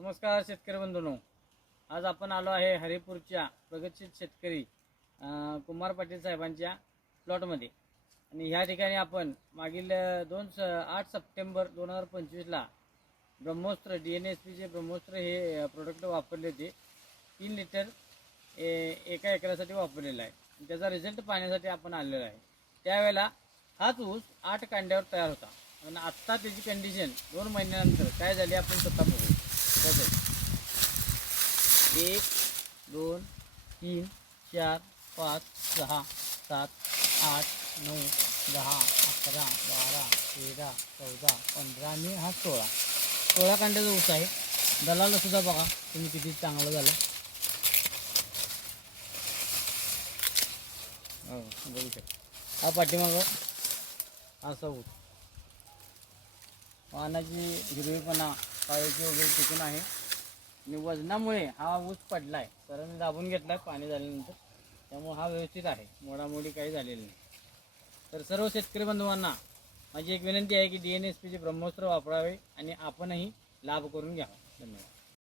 नमस्कार शेतकरी बंधूंनो, आज आपण आलो आहे हरिपूरच्या प्रगतशील शेतकरी कुमार पाटील साहेबांच्या प्लॉटमध्ये. आणि ह्या ठिकाणी आपण मागील 8 सप्टेंबर 2025ला ब्रह्मोस्त्र DNSPचे ब्रह्मोस्त्र हे प्रोडक्ट वापरले होते. 3 लिटर एका एकरासाठी वापरलेला आहे. त्याचा रिझल्ट पाहण्यासाठी आपण आलेलो आहे. त्यावेळेला हाच ऊस 8 कांड्यावर तयार होता आणि आत्ता त्याची कंडिशन 2 महिन्यानंतर काय झाली आपण स्वतः बघू. 1 2 3 4 5 6 7 8 9 10 11 12 13 14 15 आणि हा 16 कांड्याचा ऊस आहे. दलाल सुद्धा बघा तुम्ही किती चांगलं झालं. बघू शकता हा पाठीमागं असा ऊस, वाहनाची हिरवीपणा पायाची वगैरे टिकून आहे आणि वजनामुळे हा ऊस पडला आहे. सरांनी दाबून घेतला आहे पाणी झाल्यानंतर, त्यामुळे हा व्यवस्थित आहे, मोडामोडी काही झालेली नाही. तर सर्व शेतकरी बंधूंना माझी एक विनंती आहे की DNSPचे ब्रह्मोस्त्र वापरावे आणि आपणही लाभ करून घ्यावा. धन्यवाद.